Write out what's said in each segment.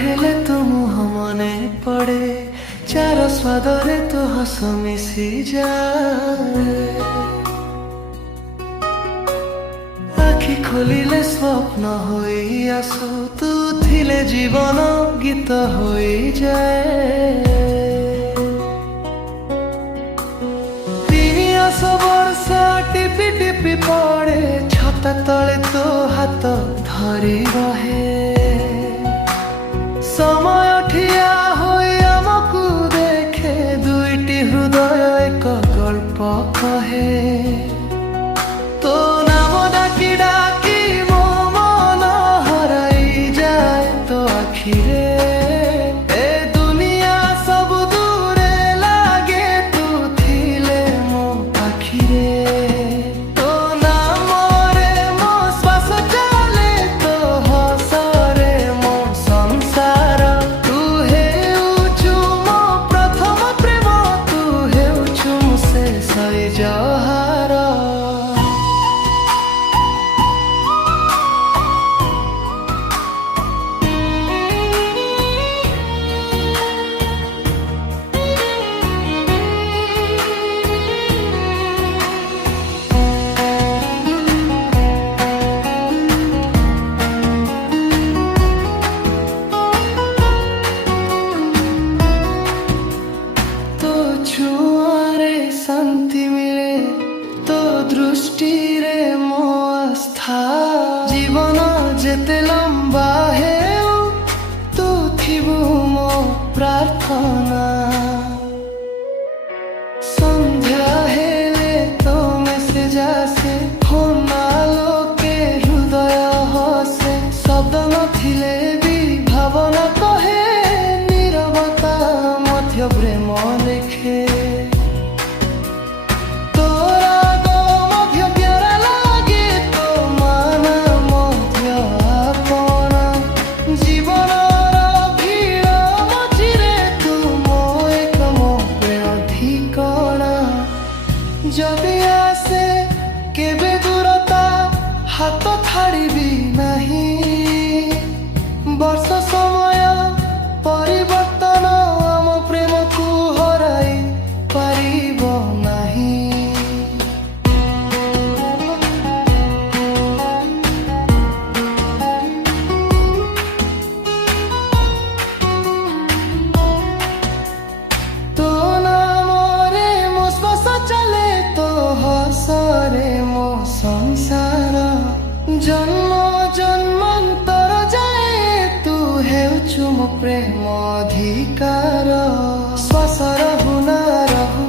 କହିଲେ ତୁ ମୁହଁ ମନେ ପଡ଼େ, ଚାର ସ୍ୱାଦରେ ତୋ ହସ ମିଶିଯାଏ। ଆଖି ଖୋଲିଲେ ସ୍ୱପ୍ନ ହୋଇ ଆସୁ, ତୁ ଥିଲେ ଜୀବନ ଗୀତ ହୋଇଯାଏ। 300 ବର୍ଷ ଟିପି ଟିପି ପଡ଼େ, ଛତା ତଳେ ତୋ ହାତ ଧରି ରହେ। ସମୟ ଠିଆ ହୋଇ ଆମକୁ ଦେଖେ, ଦୁଇଟି ହୃଦୟ ଏକ ଗଳ୍ପ କହେ। ତୋ ନାମ ଡାକି ଡାକି ମୋ ମନ ହରାଇ ଯାଏ ତୋ ଆଖିରେ। ଏ ଦୁନିଆ ସବୁ ଦୂରେ ଲାଗେ, ତୁ ଥିଲେ ମୋ ପାଖିରେ। ତୋ ନାମରେ ମୋ ଶ୍ୱାସ ଚାଲେ, ତୋ ହସରେ ମୋ ସଂସାର। ତୁ ହେଉଛୁ ମୋ ପ୍ରଥମ ପ୍ରେମ, ତୁ ହେଉଛୁ ମୋ ଶେଷ ଜହାର। ଛୁଆଁରେ ଶାନ୍ତି ମିଳେ, ତୋ ଦୃଷ୍ଟିରେ ମୋ ଆସ୍ଥା। ଜୀବନ ଯେତେ ଲମ୍ବା ହେଉ, ତୁ ଥିବୁ ମୋ ପ୍ରାର୍ଥନା। ସନ୍ଧ୍ୟା ହେଲେ ତୋ ମେସେଜ ଆସେ, ଫୋନ ଆଲୋକେ ହୃଦୟ ହସେ। ଶବ୍ଦ ନଥିଲେ ବି ଭାବନା କହେ, ନୀରବତା ମଧ୍ୟ ପ୍ରେମ ଲେଖେ। ତୋ ରାଗ ମଧ୍ୟ ପ୍ୟାରା ଲାଗେ, ତୋ ମାନ ମଧ୍ୟ ଆପଣା। ଜୀବନର ଭିଡ଼ ମଝିରେ ତୁ ମୋ ଏକ ମୋ ପ୍ରେମ ଠିକଣା। ଯଦି ଆସେ କେବେ ଦୂରତା, ହାତ ଛାଡ଼ିବି ନାହିଁ। ବର୍ଷ ସମୟ ପରିବର୍ତ୍ତନ ଆମ ପ୍ରେମକୁ ହରାଇ ପାରିବ ନାହିଁ। ତୋ ନାମରେ ମୋ ଶ୍ୱାସ ଚାଲେ, ତୋ ହସରେ ମୋ ସଂସାର। ଜନ୍ମ ଜନ୍ମାନ୍ତର ଯାଏ ତୁ ହେଉଛୁ ମୋ ପ୍ରେମ ଅଧିକାର। ଶ୍ୱାସ ରହୁ ନା ରହୁ,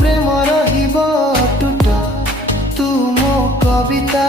ପ୍ରେମ ରହିବ ଅଟୁଟ, ତୁ ମୋ କବିତା।